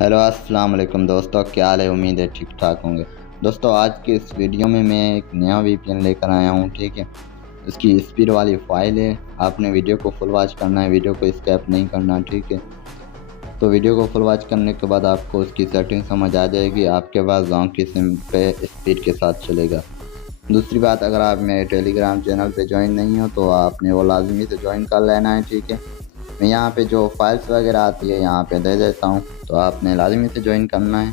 Hello अस्सलाम वालेकुम दोस्तों, क्या हाल है। उम्मीद है ठीक ठाक होंगे। दोस्तों आज के इस वीडियो में मैं एक नया वीपीएन लेकर आया हूँ। ठीक है, इसकी स्पीड वाली फाइल है। आपने वीडियो को फुल वॉच करना है, वीडियो को स्किप नहीं करना। ठीक है, तो वीडियो को फुल वॉच करने के बाद आपको उसकी सेटिंग समझ आ जाएगी। आपके पास गाँव की सिम पे स्पीड के साथ चलेगा। दूसरी बात, अगर आप मेरे टेलीग्राम चैनल पे ज्वाइन नहीं हो तो आपने वो लाजमी से ज्वाइन कर लेना है। ठीक है, मैं यहाँ पे जो फाइल्स वगैरह आती है यहाँ पे दे देता हूँ, तो आपने लाजमी से ज्वाइन करना है।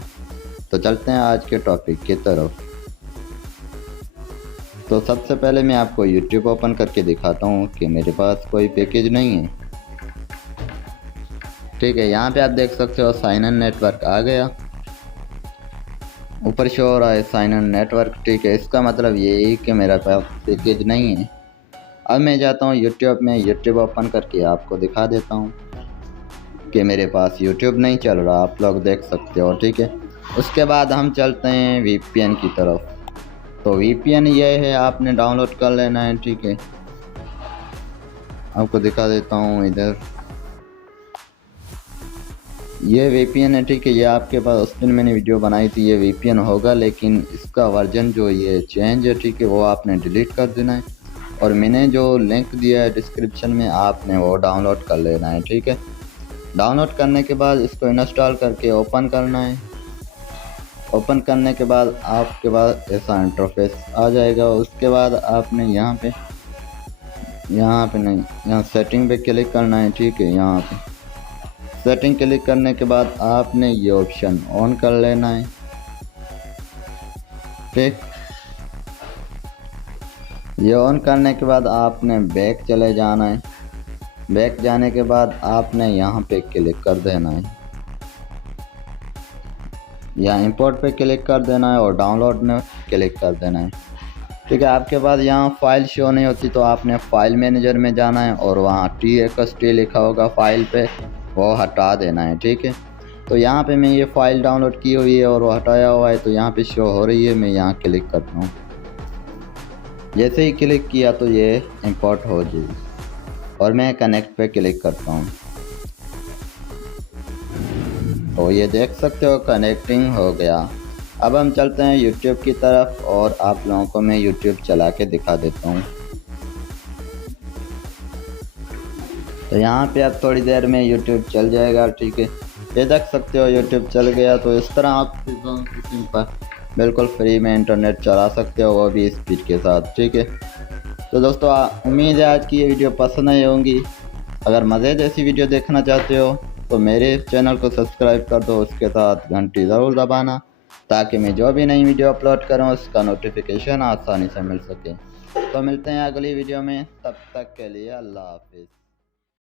तो चलते हैं आज के टॉपिक की तरफ। तो सबसे पहले मैं आपको YouTube ओपन करके दिखाता हूँ कि मेरे पास कोई पैकेज नहीं है। ठीक है, यहाँ पे आप देख सकते हो साइन इन नेटवर्क आ गया, ऊपर शो हो रहा है साइन इन नेटवर्क। ठीक है, इसका मतलब ये है कि मेरा पास पैकेज नहीं है। अब मैं जाता हूँ यूट्यूब में, यूट्यूब ओपन करके आपको दिखा देता हूँ कि मेरे पास यूट्यूब नहीं चल रहा, आप लोग देख सकते हो। ठीक है, उसके बाद हम चलते हैं वीपीएन की तरफ। तो वीपीएन ये है, आपने डाउनलोड कर लेना है। ठीक है, आपको दिखा देता हूँ इधर, ये वीपीएन है। ठीक है, ये आपके पास उस दिन मैंने वीडियो बनाई थी, ये वीपीएन होगा, लेकिन इसका वर्जन जो ये चेंज है, ठीक है, वो आपने डिलीट कर देना है। और मैंने जो लिंक दिया है डिस्क्रिप्शन में, आपने वो डाउनलोड कर लेना है। ठीक है, डाउनलोड करने के बाद इसको इंस्टॉल करके ओपन करना है। ओपन करने के बाद आपके पास ऐसा इंटरफेस आ जाएगा। उसके बाद आपने यहाँ पे नहीं, यहाँ सेटिंग पे क्लिक करना है। ठीक है, यहाँ पे सेटिंग क्लिक करने के बाद आपने ये ऑप्शन ऑन कर लेना है। ठीक, ये ऑन करने के बाद आपने बैक चले जाना है। बैक जाने के बाद आपने यहाँ पे क्लिक कर देना है, या इंपोर्ट पे क्लिक कर देना है और डाउनलोड में क्लिक कर देना है। ठीक है, आपके पास यहाँ फाइल शो नहीं होती तो आपने फाइल मैनेजर में जाना है और वहाँ TXT लिखा होगा फाइल पे, वो हटा देना है। ठीक है, तो यहाँ पे मैं ये फ़ाइल डाउनलोड की हुई है और वो हटाया हुआ है, तो यहाँ पे शो हो रही है। मैं यहाँ क्लिक करता हूँ, जैसे ही क्लिक किया तो ये इंपोर्ट हो जाएगी और मैं कनेक्ट पे क्लिक करता हूँ, तो ये देख सकते हो कनेक्टिंग हो गया। अब हम चलते हैं यूट्यूब की तरफ और आप लोगों को मैं यूट्यूब चला के दिखा देता हूँ। तो यहाँ पे अब थोड़ी देर में यूट्यूब चल जाएगा। ठीक है, ये देख सकते हो यूट्यूब चल गया। तो इस तरह आप सिम पर बिल्कुल फ्री में इंटरनेट चला सकते हो, वो भी स्पीड के साथ। ठीक है, तो दोस्तों उम्मीद है आज की ये वीडियो पसंद आई होंगी। अगर मज़े जैसी वीडियो देखना चाहते हो तो मेरे चैनल को सब्सक्राइब कर दो, उसके साथ घंटी ज़रूर दबाना, ताकि मैं जो भी नई वीडियो अपलोड करूँ उसका नोटिफिकेशन आसानी से मिल सके। तो मिलते हैं अगली वीडियो में, तब तक के लिए अल्लाह हाफिज़।